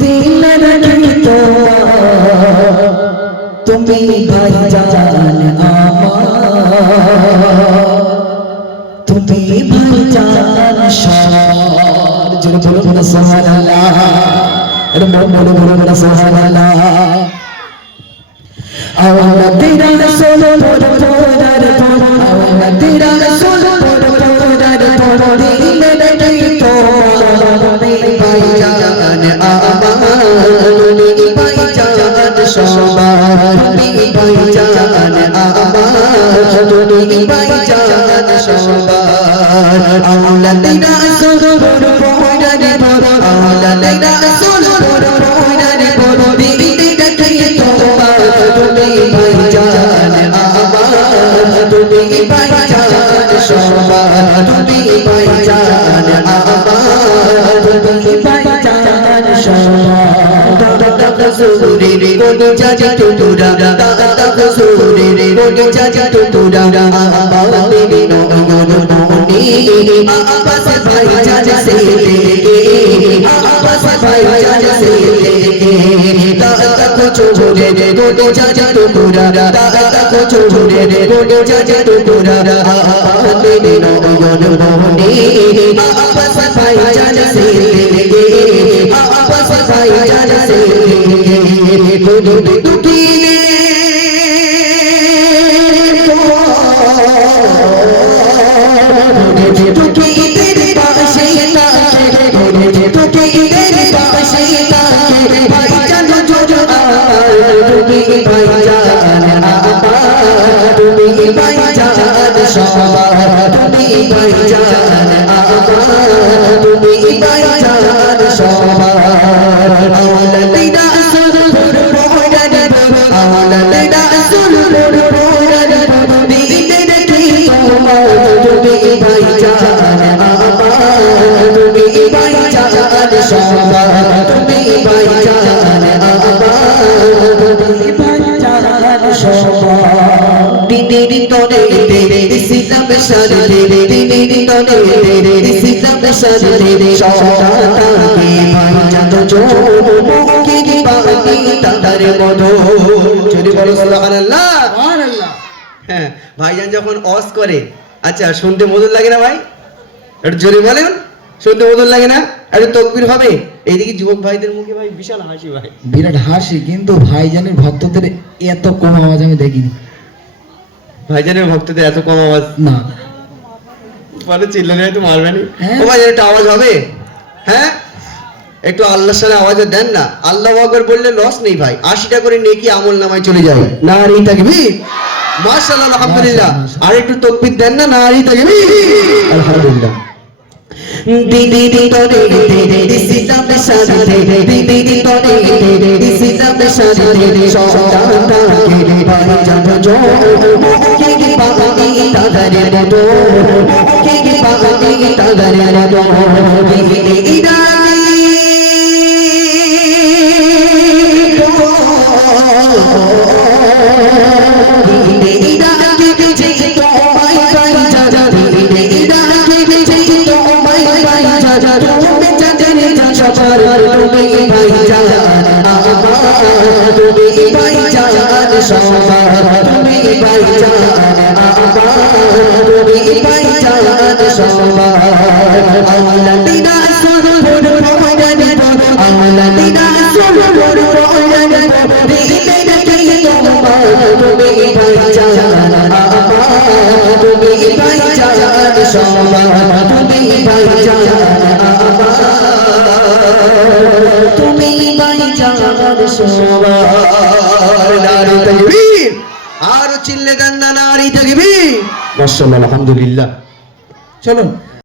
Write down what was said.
दिल रखी तो तुम्ही भाईजान तुम्ही भाईजान शार जो बोलो बोलो सुभान अल्लाह अरे बोलो बोलो बोलो सुभान अल्लाह आवाज़ तेरा सोलो बोलो आवाज़ तेरा सोलो बोलो दिल रखी तो तुम्ही भाईजान तुम्ही भाईजान शार तुम्ही भाईजान तुम्ही भाईजान शार आवाज़ तेरा सोलो बोलो आवाज़ तेरा सोलो बोलो दिल रखी तो तुम्ही भाईजान तुम्ही भाईजान शार तुम्ही भाईजान तुम्ही भाईजान शार হুজুরে রে কোন জাজি টুটুরা দাদা হুজুরে রে কোন জাজি টুটুরা আবাতে নয়ন মনি আবাস ভাই জাজি সে লেগে আবাস ভাই জাজি সে লেগে দাদা হুজুরে রে কোন জাজি টুটুরা দাদা হুজুরে রে কোন জাজি টুটুরা আবাতে নয়ন মনি আবাস ভাই জাজি সে লেগে আবাস ভাই জাজি সে দুঃখিনে দুঃখীদের পাশে থাকে দুঃখীদের পাশে থাকে ভাইজান তুমি ভাইজান তুমি ভাইজান সবার তুমি ভাইজান তুমি ভাইজান সবার আওয়ালা তেরা तुम्ही भाईजान तुम्ही भाईजान शाबाश तुम्ही भाईजान तुम्ही भाईजान शाबाश दिनेरी तोरे तेरे इस्लाम शरीरे दिनेरी तोरे तेरे इस्लाम शरीरे शाबाश के भाईजान जो मुक्ति पानी तार मधु चली बोलो सुबहानाल्लाह सुबहानाल्लाह হ্যাঁ ভাইজান যখন অস করে আচ্ছা শুনতে মধুর লাগে না ভাই একটু জোরে বলেন শুনতে মধুর লাগে না একটু তাকবীর হবে এইদিকে যুবক ভাইদের মুখে ভাই বিশাল হাসি ভাই বিরাট হাসি কিন্তু ভাইজানের ভক্তদের এত কম আওয়াজ আমি দেখিনি ভাইজানের ভক্তদের এত কম আওয়াজ না বলে চিল্লালে হয়তো মারবে না ও ভাই একটা আওয়াজ হবে হ্যাঁ একটু আল্লাহর সামনে আওয়াজ দেন না আল্লাহু আকবার বললে লস নেই ভাই 80টা করে নেকি আমল নামায় চলে যাবে নারী তাকবীর মাশাআল্লাহ আলহামদুলিল্লাহ আর একটু তাকবীর দেন না নারী তাকবীর আলহামদুলিল্লাহ দিদি তোরে তেরে ইসলাম শানে দিদি তোরে তেরে ইসলাম শানে সদাতাকে ভাইজান জো মুখে পানি তাগারে দো মুখে পানি তাগারে দো দিদি ইদানি तुम्ही भाईजान तुम्ही भाईजान शाबाश तुम्ही भाईजान तुम्ही भाईजान शाबाश आवाला तेरा सुनो रोयानी आवाला तेरा सुनो रोयानी दिल रखी तुम्ही भाईजान तुम्ही भाईजान शाबाश तुम्ही भाईजान তুমি ভাইজান সবার নারী তাকবীর আর চিল্লে দেন না নারী তাকবীর মাশাআল্লাহ আলহামদুলিল্লাহ চলুন